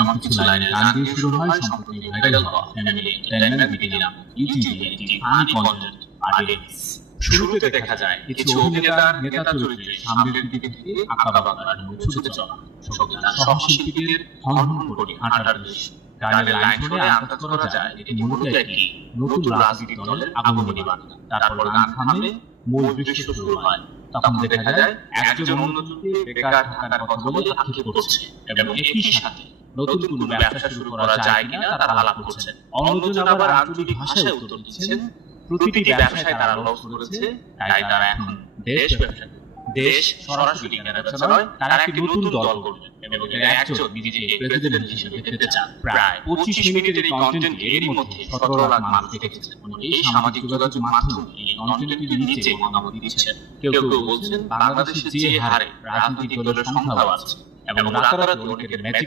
এমন কিছু লাইনের গান দিয়ে শুরু হয় সম্প্রতি ভাইরাল হওয়া ফ্যামিলি এন্টারটেইনমেন্ট বিডি নাম ইউটিউবে একটি ফানি কন্টেন্ট আর্টিস্ট। শুরুতে দেখা যায় কিছু অভিনেতার নেতা চরিত্রে সামনের দিকে থেকে আঁকা বাঁকার মতো ছুটে চলা, সঙ্গীরা সহশিল্পীদের হনহন করে হাঁটার দৃশ্য। গানের লাইন শুনে আন্দাজ করা যায় এটি মূলত একটি নতুন রাজনৈতিক দলের আগমনী বার্তা। তারপর গান থামলে মূল দৃশ্য শুরু হয়। তখন দেখা যায় একজন অন্যজনকে বেকার থাকার কথা বলে আক্ষেপ করছে এবং একই সাথে নতুন কোনো ব্যবসা শুরু করা যায় কিনা তারা আলাপ করছেন। অন্যজন আবার আঞ্চলিক ভাষায় উত্তর দিচ্ছেন। প্রতিটি ব্যবসায় তারা লস করেছে, তাই তারা এখন দেশ সরাসরি ব্যবসা নয়, তারা একটি নতুন দল করবে এবং এর একজন নিজেকে প্রেসিডেন্ট হিসেবে পেতে চান। প্রায় 25 মিনিটের এই কন্টেন্ট এরই মধ্যে 17 লাখ মানুষ দেখেছেন। এই সামাজিক যোগাযোগ মাধ্যম এই কন্টেন্টের নিচে মতামত দিচ্ছেন। কেউ কেউ বলছেন বাংলাদেশে যে হারে রাজনৈতিক দলের সংখ্যা বাড়ছে এবং রাতারাতি অনেকের ম্যাজিক